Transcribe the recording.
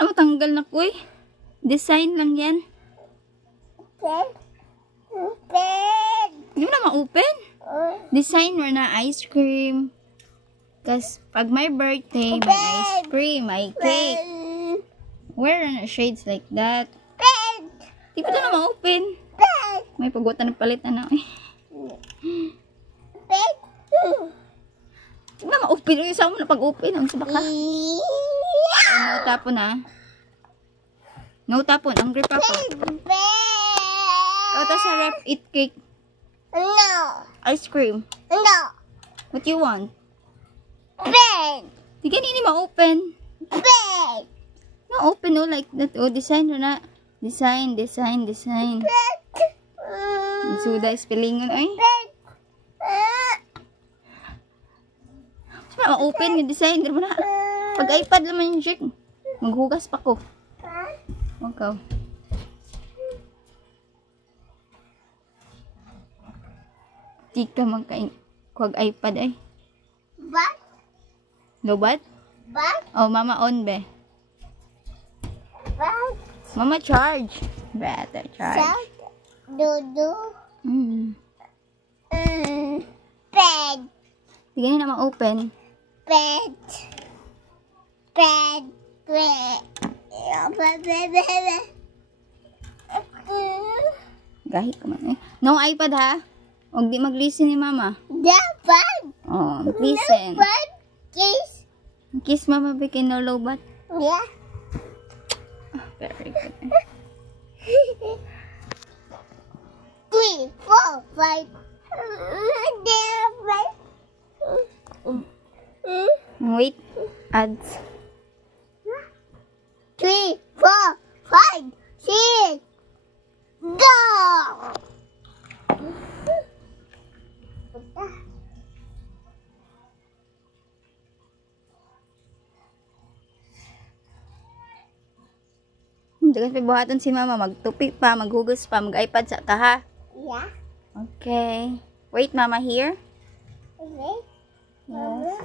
na matanggal na ko eh. Design lang yan. Hindi mo na ma-open. Design mo na ice cream. Kasi pag my birthday, may ice cream, may cake. Where are shades like that? Di ko ito na ma-open. May pagutan ng palit na eh. Di ba ma-open? Yung isa mo na pag-open. Ang sabak ka. No tapon na. No tapon. Angry pa po. Kauta sa rep, eat cake. No. Ice cream. No. What you want? Bed. Di ganini ma-open. Bed. No, open no like that. Oh, design na. Design. Suda spelling ay. Saan ma-open yung design? Gano'n na. Pag iPad naman yung check. Maghugas pa ko. Okay. Di ka magkain. Kuwag iPad ay. What? Lobat? What? Oh, mama on be. What? Mama charge. Better charge. Dudu. Bed. Di ganyan na ma-open. Bed. Bed. Bed. Gahi ka man eh. No iPad ha? Huwag di mag-listen ni mama. Dapat. Oh, listen. Dapat. Kiss. Kiss mama bikin no lobat. Yeah. Very good. 3, 4, 5. Wait. Ads. 3, 4, 5, 6. Go! Dagan pa buhaton si mama. Magtupi pa, maghugas pa, mag-iPad sa ka ha? Yeah. Okay. Wait, mama here. Okay. Yes.